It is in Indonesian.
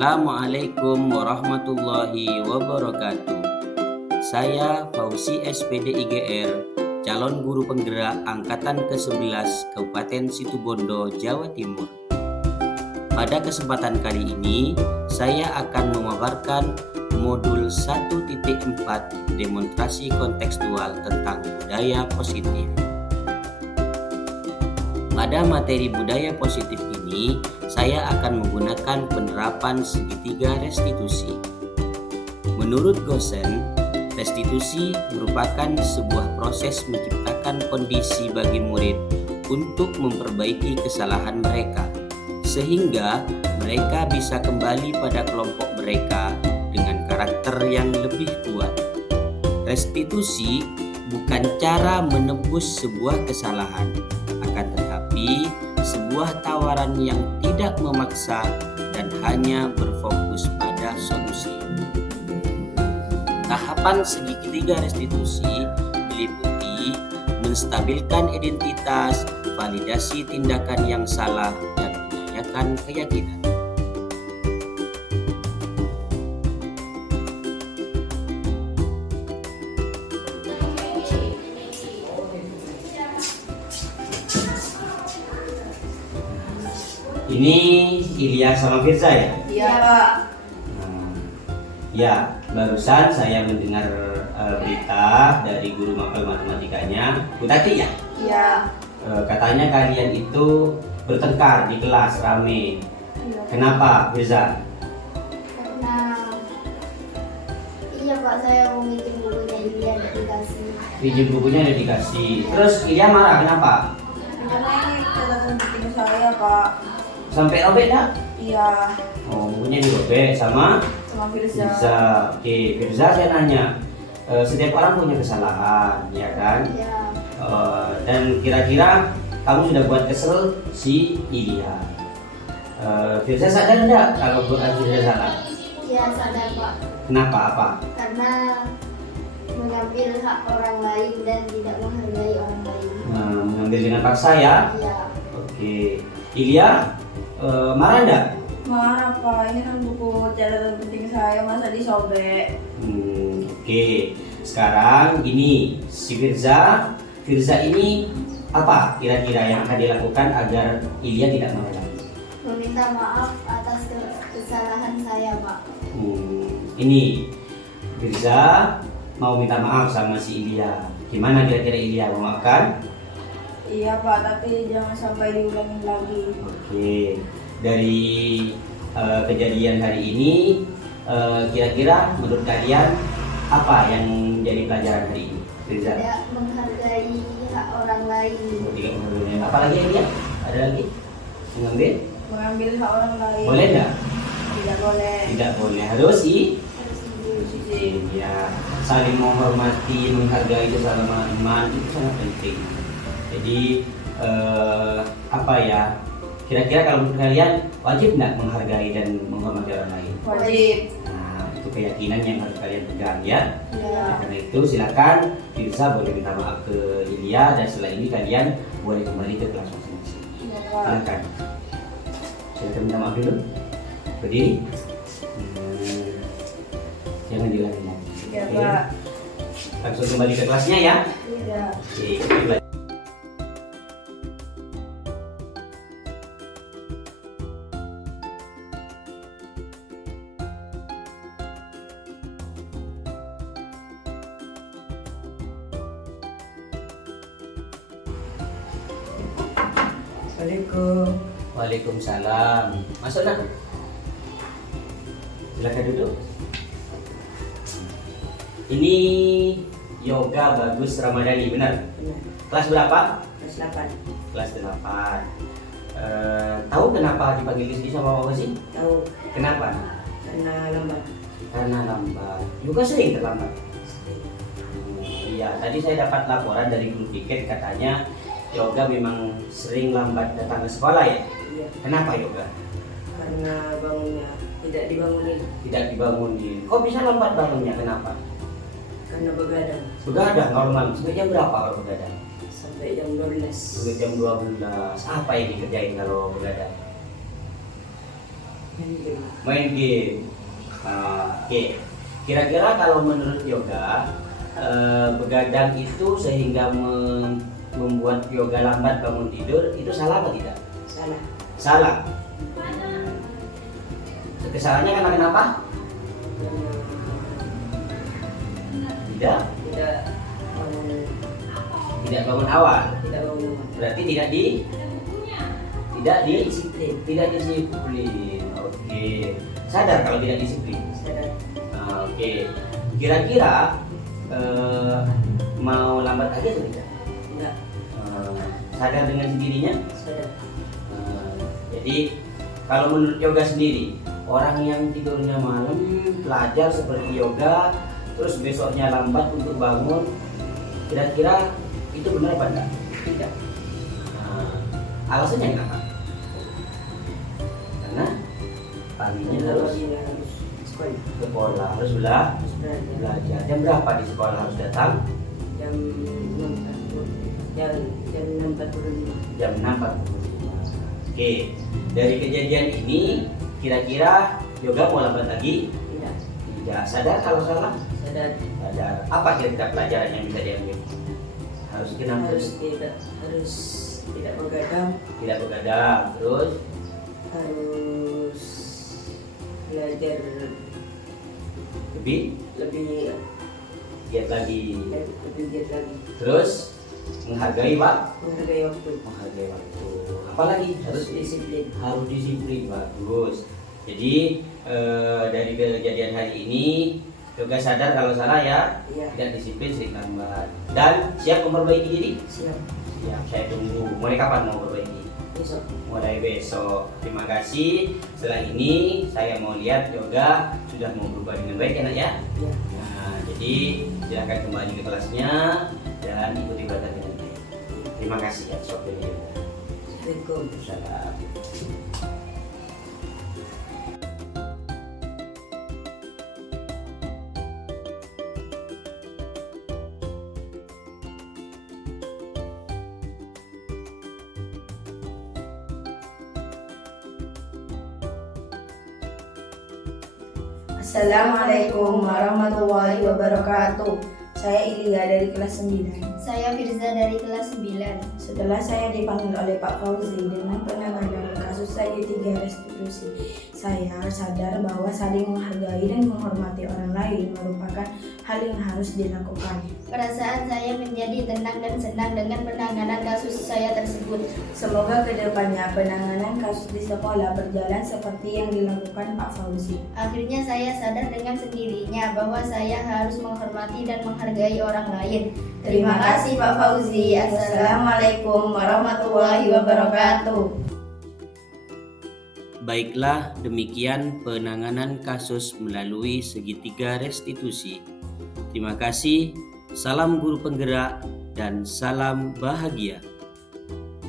Assalamualaikum warahmatullahi wabarakatuh. Saya Fauzi SPD IGR, calon guru penggerak angkatan ke-11 Kabupaten Situbondo, Jawa Timur. Pada kesempatan kali ini, saya akan memaparkan modul 1.4 demonstrasi kontekstual tentang budaya positif. Pada materi budaya positif ini, saya akan menggunakan penerapan segitiga restitusi. Menurut Gosen, restitusi merupakan sebuah proses menciptakan kondisi bagi murid untuk memperbaiki kesalahan mereka, sehingga mereka bisa kembali pada kelompok mereka dengan karakter yang lebih kuat. Restitusi bukan cara menebus sebuah kesalahan, akan tetapi sebuah tawaran yang tidak memaksa dan hanya berfokus pada solusi. Tahapan segitiga restitusi meliputi menstabilkan identitas, validasi tindakan yang salah, dan menanyakan keyakinan. Ini Ilya sama Firza ya? Iya Pak. Ya, barusan saya mendengar berita dari guru mapel matematikanya, Bu Tati ya? Iya. Katanya kalian itu bertengkar di kelas rame. Kenapa, Firza? Karena iya Pak, saya mau minjem bukunya Ilya dan dikasih. Pinjam bukunya udah dikasih. Terus Ilya marah, kenapa? Karena ini catatan penting saya Pak. Sampai robek dah? Iya. Oh, bukunya dirobek sama Firza. Firza. Oke, Firza, saya nanya, setiap orang punya kesalahan, ya kan? Ya, Dan kira-kira kamu sudah buat kesel si Ilya. Firza sadar enggak kalau Firza salah? ya sadar Pak. Kenapa? Apa? Karena mengambil hak orang lain dan tidak menghargai orang lain. Mengambil dengan paksa ya? Iya. Oke. Ilya, marah enggak? Marah Pak, ini kan buku catatan penting saya, masa disobek? Oke. Sekarang gini, si Firza ini apa kira-kira yang akan dilakukan agar Ilya tidak marah lagi? Meminta maaf atas kesalahan saya Pak. Ini Firza mau minta maaf sama si Ilya. Gimana kira-kira Ilya, mau maafkan? Iya Pak, tapi jangan sampai diulangin lagi. Oke. Dari kejadian hari ini, kira-kira menurut kalian apa yang menjadi pelajaran hari ini, Firza? Tidak menghargai hak orang lain. Tidak menghargai. Apa lagi Ilya? Ada lagi? Mengambil hak orang lain. Boleh nggak? Tidak boleh. Tidak boleh. Harus sih. Izin. Ya, saling menghormati, menghargai sesama iman itu sangat penting. Jadi apa ya? Kira-kira kalau menurut kalian wajib nggak menghargai dan menghormati orang lain? Wajib. Nah, itu keyakinan yang harus kalian pegang ya. Iya. Karena itu silakan Firza boleh minta maaf ke Ilya, dan setelah ini kalian boleh kembali ke kelas masing-masing. Iya Pak. Silakan. Silakan minta maaf dulu. Berdiri. Jangan diulangi lagi. Iya Oke. Pak. Langsung kembali ke kelasnya ya. Iya. Oke, kita belajar. Assalamualaikum. Waalaikumsalam. Masuk nak. Silakan duduk. Ini Yoga Bagus Ramadhani, benar? Benar. Kelas berapa? Kelas 8. Kelas 8. Tahu kenapa dipanggil di sini sama Bapak sih? Tahu Kenapa? karena lambat. Karena lambat. Yoga sering terlambat. Iya, tadi saya dapat laporan dari guru piket, katanya Yoga memang sering lambat datang ke sekolah ya? Iya. Kenapa Yoga? Karena bangunnya tidak dibangunin. Tidak dibangunin. Kok bisa lambat bangunnya? Kenapa? Karena begadang Begadang normal. Sampai jam berapa kalau begadang? sampai jam 12. Sampai jam 12. Apa yang dikerjain kalau begadang? Main game. Main game. Oke. Kira-kira kalau menurut yoga, begadang itu sehingga membuat yoga lambat bangun tidur itu salah apa tidak? Salah. Salah. Kesalahannya karena kenapa? Karena Tidak, tidak bangun, tidak bangun awal. tidak bangun. Berarti tidak Disiplin. tidak disiplin. Oke. Sadar kalau tidak disiplin. Sadar. Oke. Kira-kira mau lambat aja atau tidak? Tidak. Sadar dengan sendirinya. Sadar. Jadi kalau menurut yoga sendiri, orang yang tidurnya malam belajar seperti yoga, terus besoknya lambat untuk bangun, kira-kira itu benar apa enggak? Tidak. Alasannya kenapa? Karena paginya harus Harus sekolah. sekolah, harus Harus belajar. belajar. Jam berapa di sekolah harus datang? Jam 6.45. Jam 6.45. Jam 6.45. Oke, dari kejadian ini kira-kira yoga mau lambat lagi? Tidak. Tidak. Sadar kalau salah? Sadar. Sadar. Apa kira-kira pelajaran yang bisa diambil? Harus kenapa? Harus tidak begadang. Tidak begadang. Terus Harus belajar lebih lebih giat lagi. giat lagi. Terus menghargai Menghargai waktu. menghargai waktu. Apalagi Harus disiplin. harus disiplin. Bagus. Jadi dari kejadian hari ini yoga sadar kalau salah ya, Iya. tidak disiplin sering lambat dan siap memperbaiki diri. Siap. Siap, saya tunggu. Mulai kapan mau perbaiki? Besok. Mulai besok. Terima kasih. Setelah ini saya mau lihat yoga sudah mau berubah dengan baik ya nak ya. Ya. Nah, jadi silahkan kembali ke kelasnya dan ikuti belajar dengan baik. Terima kasih ya sobat yoga. Assalamualaikum. Salam. Assalamualaikum warahmatullahi wabarakatuh. Saya Ilia dari kelas 9. Saya Firza dari kelas 9. Setelah saya dipanggil oleh Pak Fauzi dengan penanganan kasus saya 3 restitusi, saya sadar bahwa saling menghargai dan menghormati orang lain merupakan hal yang harus dilakukan. Perasaan saya menjadi tenang dan senang dengan penanganan kasus saya tersebut. Semoga kedepannya penanganan kasus di sekolah berjalan seperti yang dilakukan Pak Fauzi. Akhirnya saya sadar dengan sendirinya bahwa saya harus menghormati dan menghargai orang lain. Terima kasih Pak Fauzi. Assalamualaikum warahmatullahi wabarakatuh. Baiklah, demikian penanganan kasus melalui segitiga restitusi. Terima kasih, salam guru penggerak, dan salam bahagia.